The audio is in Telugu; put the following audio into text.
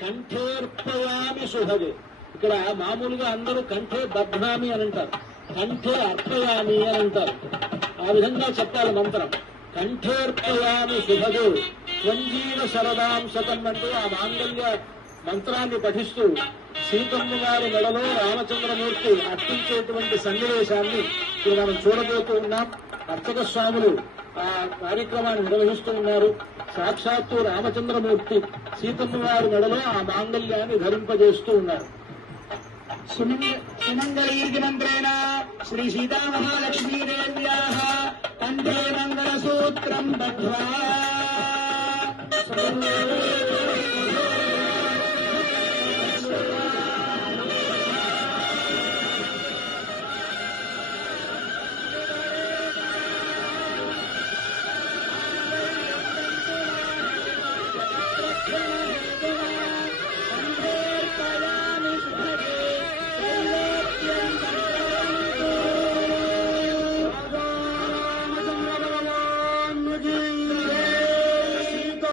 కంఠేర్పయామి శుభగే ఇక్కడ మామూలుగా అందరూ కంఠే బధ్నామి అని అంటారు. కంఠే అర్పయామి అని అంటారు. ఆ విధంగా చెప్పాలి మంత్రం. కంఠేర్పయామి శుభగే స్వంజీవ శరదాం శతం అంటూ ఆ మాంగళ్య మంత్రాన్ని పఠిస్తూ సీతమ్మ గారి మెడలో రామచంద్రమూర్తి అర్పించేటువంటి సన్నివేశాన్ని ఇప్పుడు మనం చూడబోతూ ఉన్నాం. అర్చక స్వాములు ఆ కార్యక్రమాన్ని నిర్వహిస్తూ ఉన్నారు. సాక్షాత్తు రామచంద్రమూర్తి సీతమ్మ గారి మెడలో ఆ మాంగళ్యాన్ని ధరింపజేస్తూ ఉన్నారు. సుమంగళీర్తిమంత్రేణ శ్రీ సీతామహాలక్ష్మీదేవ్యాः కంఠే మంగళసూత్రం బద్ధ్వా.